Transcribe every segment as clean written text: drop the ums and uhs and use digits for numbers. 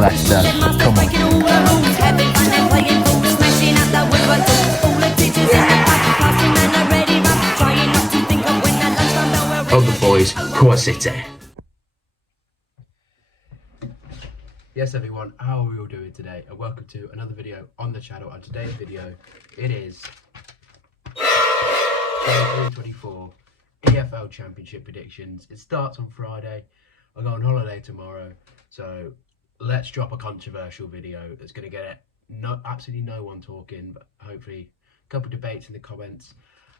Leicester. Come on. Of the boys, Core City. Yes everyone, how are we all doing today? And welcome to another video on the channel. And today's video, it is 23-24 EFL Championship predictions. It starts on Friday. I go on holiday tomorrow, so let's drop a controversial video that's going to get absolutely no one talking, but hopefully a couple of debates in the comments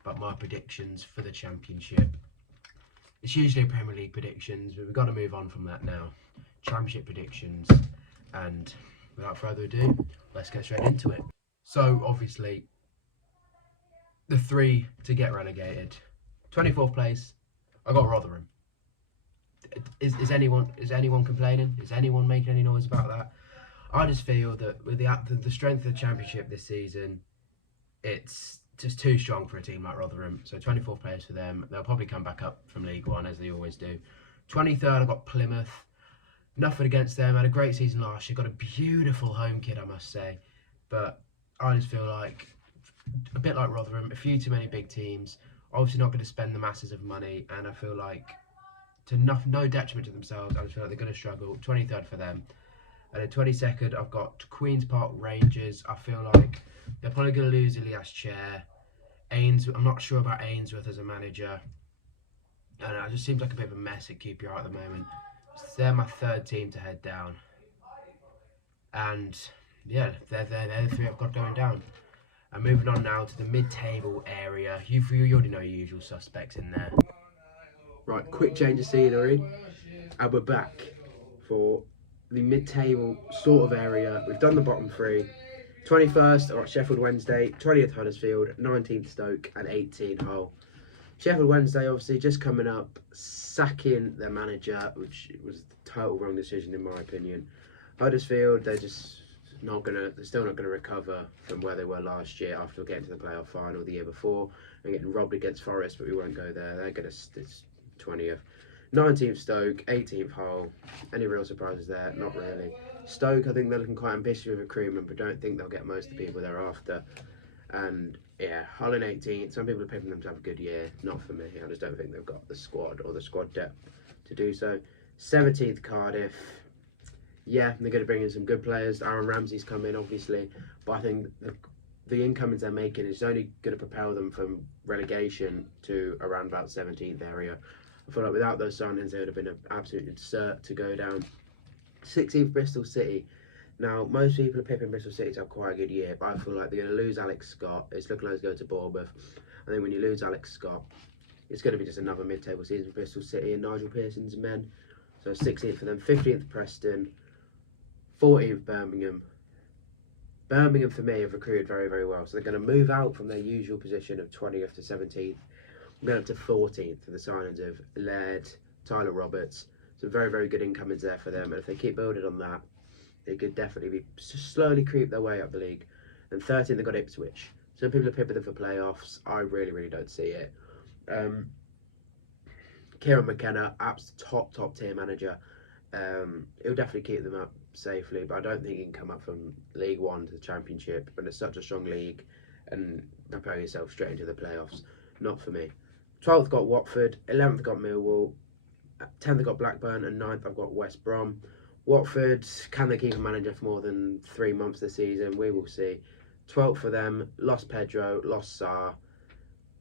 about my predictions for the Championship. It's usually Premier League predictions, but we've got to move on from that now. Championship predictions, and without further ado, let's get straight into it. So obviously, the three to get relegated. 24th place, I got Rotherham. Is anyone complaining? Is anyone making any noise about that? I just feel that with the strength of the Championship this season, it's just too strong for a team like Rotherham. So 24th place for them. They'll probably come back up from League One as they always do. 23rd, I got Plymouth. Nothing against them. Had a great season last year. Got a beautiful home kit, I must say. But I just feel like a bit like Rotherham, a few too many big teams. Obviously not going to spend the masses of money, and I feel like to no detriment to themselves, I just feel like they're going to struggle. 23rd for them. And then 22nd, I've got Queen's Park Rangers. I feel like they're probably going to lose Ilias Chair. I'm not sure about Ainsworth as a manager. And it just seems like a bit of a mess at QPR at the moment. So they're my third team to head down. And yeah, they're the three I've got going down. And moving on now to the mid-table area. You already know your usual suspects in there. Right, quick change of scenery. And we're back for the mid-table sort of area. We've done the bottom three. 21st, I've got Sheffield Wednesday, 20th Huddersfield, 19th Stoke, and 18th Hull. Sheffield Wednesday obviously just coming up, sacking their manager, which was the total wrong decision in my opinion. Huddersfield, they're still not gonna recover from where they were last year after getting to the playoff final the year before and getting robbed against Forest, but we won't go there. They're gonna 20th. 19th Stoke, 18th Hull. Any real surprises there? Not really. Stoke, I think they're looking quite ambitious with recruitment, but don't think they'll get most of the people they're after. And yeah, Hull in 18th. Some people are picking them to have a good year. Not for me. I just don't think they've got the squad or the squad depth to do so. 17th Cardiff. Yeah, they're going to bring in some good players. Aaron Ramsey's come in, obviously, but I think the incomings they're making is only going to propel them from relegation to around about 17th area. I feel like without those signings, they would have been an absolute cert to go down. 16th, Bristol City. Now, most people are picking Bristol City to have quite a good year, but I feel like they're going to lose Alex Scott. It's looking like it's going to Bournemouth. I think when you lose Alex Scott, it's going to be just another mid-table season for Bristol City and Nigel Pearson's men. So 16th for them, 15th Preston, 14th Birmingham. Birmingham, for me, have recruited very, very well. So they're going to move out from their usual position of 20th to 17th. I'm going up to 14th for the signings of Laird, Tyler Roberts. Some very, very good incomings there for them. And if they keep building on that, they could definitely be slowly creep their way up the league. And 13th, they've got Ipswich. Some people are picking them for playoffs. I really, really don't see it. Kieran McKenna, top tier manager. He'll definitely keep them up safely, but I don't think he can come up from League One to the Championship when it's such a strong league and prepare yourself straight into the playoffs. Not for me. 12th got Watford, 11th got Millwall, 10th got Blackburn, and 9th I've got West Brom. Watford, can they keep a manager for more than 3 months this season? We will see. 12th for them, lost Pedro, lost Sarr.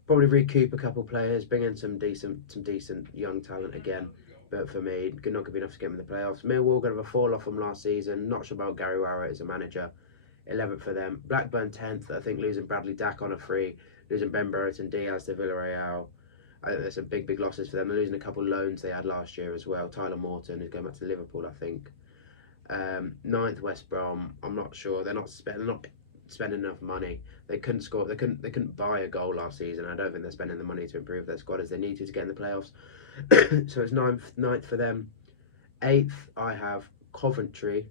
Probably recoup a couple players, bring in some decent young talent again. But for me, not going to be enough to get them in the playoffs. Millwall going to have a fall off from last season. Not sure about Gary Rowett as a manager. 11th for them. Blackburn 10th. I think losing Bradley Dack on a free, losing Ben Brereton Diaz to Villarreal. I think there's some big losses for them. They're losing a couple of loans they had last year as well. Tyler Morton is going back to Liverpool, I think. 9th West Brom. I'm not sure. They're not spending enough money. They couldn't score. They couldn't buy a goal last season. I don't think they're spending the money to improve their squad as they need to get in the playoffs. So it's 9th for them. 8th I have Coventry.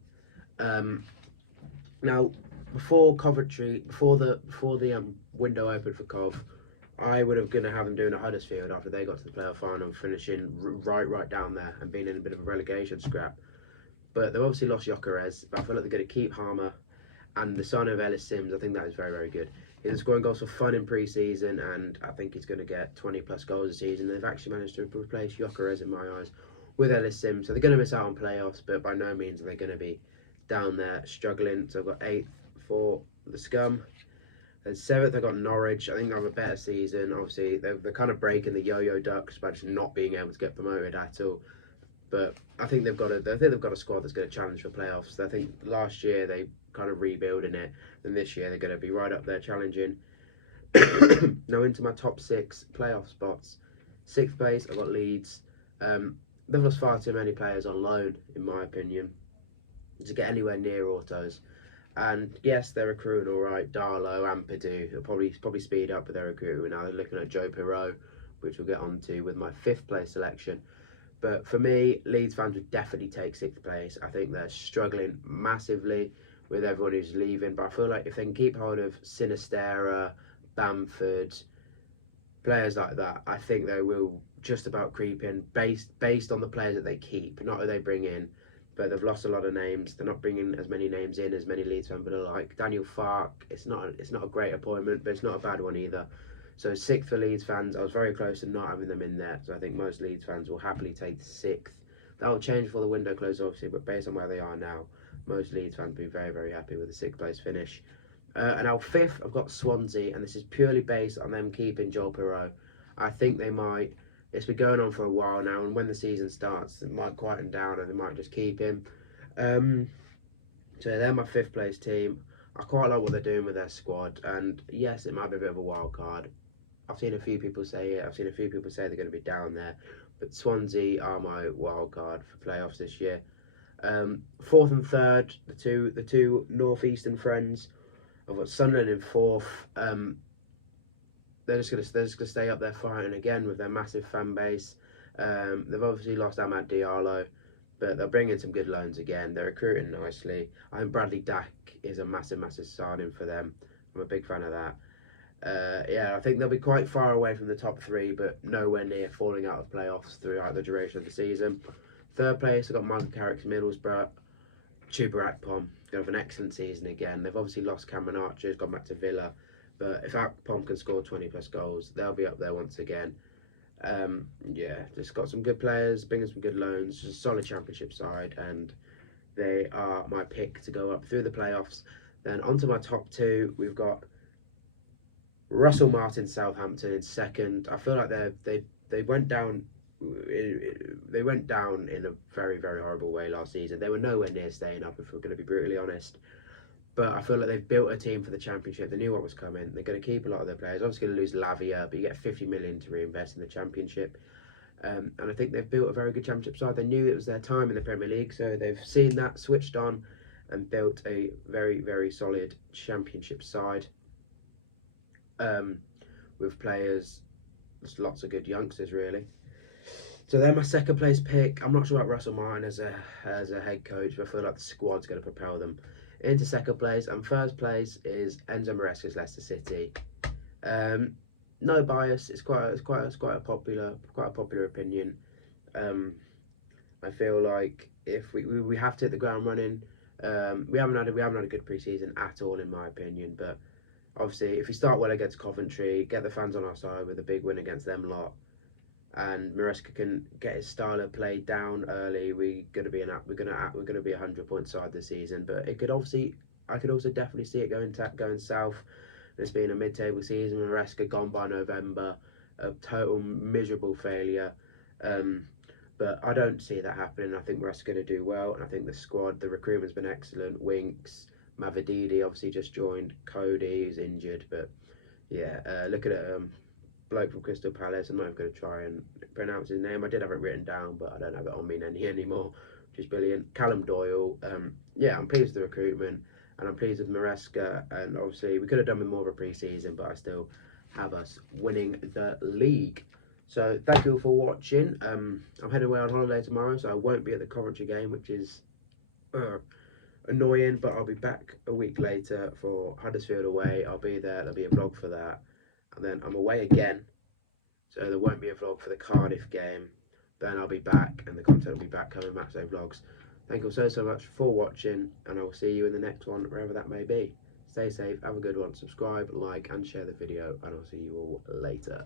Now before the window opened for Cov, I would have going to have them doing a Huddersfield after they got to the playoff final, finishing right down there and being in a bit of a relegation scrap. But they've obviously lost Gyökeres, but I feel like they're going to keep Harmer and the son of Ellis Sims. I think that is very, very good. He's scoring goals for fun in pre-season, and I think he's going to get 20 plus goals a season. They've actually managed to replace Gyökeres in my eyes with Ellis Sims, so they're going to miss out on playoffs, but by no means are they going to be down there struggling. So I've got 8th for the Scum. And 7th, I've got Norwich. I think they'll have a better season. Obviously, they're kind of breaking the yo-yo ducks by just not being able to get promoted at all. But I think they've got a squad that's going to challenge for playoffs. I think last year they kind of rebuilding it, and this year they're going to be right up there challenging. Now into my top 6 playoff spots. 6th place, I've got Leeds. They've lost far too many players on loan, in my opinion, to get anywhere near autos. And yes, they're recruiting all right. Darlow, Ampadu will probably speed up with their recruitment. Now they're looking at Joe Pirot, which we'll get on to with my 5th place selection. But for me, Leeds fans would definitely take 6th place. I think they're struggling massively with everyone who's leaving. But I feel like if they can keep hold of Sinistera, Bamford, players like that, I think they will just about creep in based on the players that they keep, not who they bring in. But they've lost a lot of names. They're not bringing as many names in as many Leeds fans would like. Daniel Farke, it's not a great appointment, but it's not a bad one either. So 6th for Leeds fans. I was very close to not having them in there. So I think most Leeds fans will happily take 6th. That will change before the window closes, obviously, but based on where they are now, most Leeds fans will be very, very happy with the 6th place finish. And now 5th, I've got Swansea, and this is purely based on them keeping Joel Pirot. I think they might. It's been going on for a while now, and when the season starts, it might quieten down, and they might just keep him. So they're my 5th place team. I quite like what they're doing with their squad, and yes, it might be a bit of a wild card. I've seen a few people say it. I've seen a few people say they're going to be down there, but Swansea are my wild card for playoffs this year. 4th and 3rd, the two northeastern friends. I've got Sunderland in 4th. They're just gonna stay up there fighting again with their massive fan base. They've obviously lost Amad Diallo, but they'll bring in some good loans again. They're recruiting nicely. I think Bradley Dack is a massive signing for them. I'm a big fan of that. I think they'll be quite far away from the top 3, but nowhere near falling out of playoffs throughout the duration of the season. 3rd place, I've got Michael Carrick's Middlesbrough. Chuba Akpom, going to have an excellent season again. They've obviously lost Cameron Archer, has gone back to Villa. But if Akpom can score 20 plus goals, they'll be up there once again. Just got some good players, bringing some good loans, just a solid championship side, and they are my pick to go up through the playoffs. Then onto my top 2, we've got Russell Martin, Southampton in 2nd. I feel like they went down. They went down in a very, very horrible way last season. They were nowhere near staying up, if we're going to be brutally honest. But I feel like they've built a team for the Championship. They knew what was coming. They're going to keep a lot of their players. Obviously going to lose Lavia, but you get 50 million to reinvest in the Championship. And I think they've built a very good Championship side. They knew it was their time in the Premier League, so they've seen that, switched on, and built a very, very solid Championship side. With players, there's lots of good youngsters, really. So they're my 2nd place pick. I'm not sure about Russell Martin as a head coach, but I feel like the squad's going to propel them into 2nd place. And 1st place is Enzo Maresca's Leicester City. No bias. It's quite a popular opinion. I feel like if we have to hit the ground running. We haven't had a good pre-season at all, in my opinion. But obviously, if we start well against Coventry, get the fans on our side with a big win against them lot, and Maresca can get his style of play down early, we're gonna be a 100-point side this season. But I could also definitely see it going south. It's been a mid-table season. Maresca gone by November, a total miserable failure. But I don't see that happening. I think Maresca going to do well, and I think the squad, the recruitment's been excellent. Winks, Mavididi obviously just joined. Cody is injured, but yeah, look at it. Bloke from Crystal Palace. I'm not even going to try and pronounce his name. I did have it written down, but I don't have it on me anymore, which is brilliant. Callum Doyle. I'm pleased with the recruitment, and I'm pleased with Maresca. And obviously, we could have done with more of a pre-season, but I still have us winning the league. So thank you all for watching. I'm heading away on holiday tomorrow, so I won't be at the Coventry game, which is annoying, but I'll be back a week later for Huddersfield away. I'll be there. There'll be a vlog for that. And then I'm away again, so there won't be a vlog for the Cardiff game. Then I'll be back, and the content will be back coming, Matchday vlogs. Thank you so much for watching, and I will see you in the next one, wherever that may be. Stay safe, have a good one, subscribe, like, and share the video, and I'll see you all later.